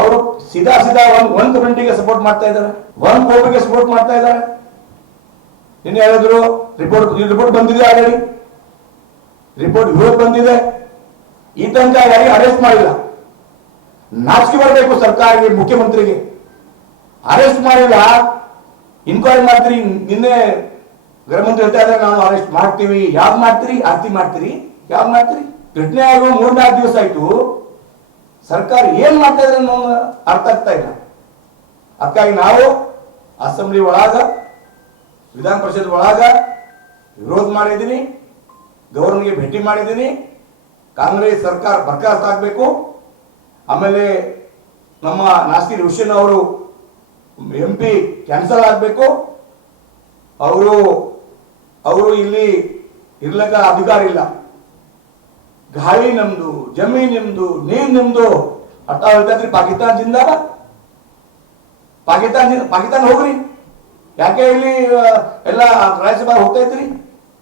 ಅವರು ಸೀದಾ ಸೀದಾ ಒಂದ್, ಒಂದು ಸಪೋರ್ಟ್ ಮಾಡ್ತಾ ಇದ್ದಾರೆ. ಒಂದ್ ಕೋಪಿಗೆ ಸಪೋರ್ಟ್ ಮಾಡ್ತಾ ಇದ್ದಾರೆ. ನಿನ್ನೆ ಹೇಳಿದ್ರು ರಿಪೋರ್ಟ್ ರಿಪೋರ್ಟ್ ಬಂದಿದೆ ಆಲ್ರೆಡಿ ರಿಪೋರ್ಟ್ ವಿರೋಧ ಬಂದಿದೆ. ಈ ತನಕ ಯಾರಿಗೆ ಅರೆಸ್ಟ್ ಮಾಡಿಲ್ಲ. ನಾಚಿಕೆ ಬರಬೇಕು ಸರ್ಕಾರಕ್ಕೆ, ಮುಖ್ಯಮಂತ್ರಿಗೆ. ಅರೆಸ್ಟ್ ಮಾಡಿಲ್ಲ. ಇನ್ಕ್ವೈರಿ ಮಾಡ್ತೀರಿ. ನಿನ್ನೆ ಗೃಹ ಮಂತ್ರಿ ಹೇಳ್ತಾ ಇದ್ದಾರೆ ನಾವು ಅರೆಸ್ಟ್ ಮಾಡ್ತೀವಿ. ಯಾವ್ದು ಮಾಡ್ತೀರಿ? ಆರ್ತಿ ಮಾಡ್ತೀರಿ? ಯಾವ್ದು ಮಾಡ್ತೀರಿ? ಘಟನೆ ಆಗೋ ಮೂರ್ನಾಲ್ಕು ದಿವಸ ಆಯ್ತು. ಸರ್ಕಾರ ಏನ್ ಮಾಡ್ತಾ ಇದ್ರೆ ಅರ್ಥ ಆಗ್ತಾ ಇಲ್ಲ. ಅದಕ್ಕಾಗಿ ನಾವು ಅಸೆಂಬ್ಲಿ ಒಳಗ, ವಿಧಾನ ಪರಿಷತ್ ಒಳಗ ವಿರೋಧ ಮಾಡಿದ್ದೀನಿ ಗವರ್ನರ್ಗೆ ಭೇಟಿ ಮಾಡಿದ್ದೀನಿ, ಕಾಂಗ್ರೆಸ್ ಸರ್ಕಾರ ಬರ್ಖಾಸ್ತ ಆಗಬೇಕು. ಆಮೇಲೆ ನಮ್ಮ ನಾಸ್ತಿ ಹುಸೇನ್ ಅವರು ಎಂ ಪಿ ಕ್ಯಾನ್ಸಲ್ ಆಗಬೇಕು. ಅವರು ಅವರು ಇಲ್ಲಿ ಇರ್ಲಕ್ಕ ಅಧಿಕಾರ ಇಲ್ಲ. ಗಾಳಿ ನಮ್ದು ಜಮೀನ್ ನಿಮ್ದು, ನೀರ್ ನಿಮ್ದು. ಅರ್ಥ ಹೇಳ್ತಾ ಇದ್ರಿ ಪಾಕಿಸ್ತಾನ ಜಿಂದಾಬ ಪಾಕಿಸ್ತಾನ ಪಾಕಿಸ್ತಾನ ಹೋಗ್ರಿ. ಯಾಕೆ ಇಲ್ಲಿ ಎಲ್ಲ ರಾಜ್ಯಸಭಾ ಹೋಗ್ತಾ ಇದ್ರಿ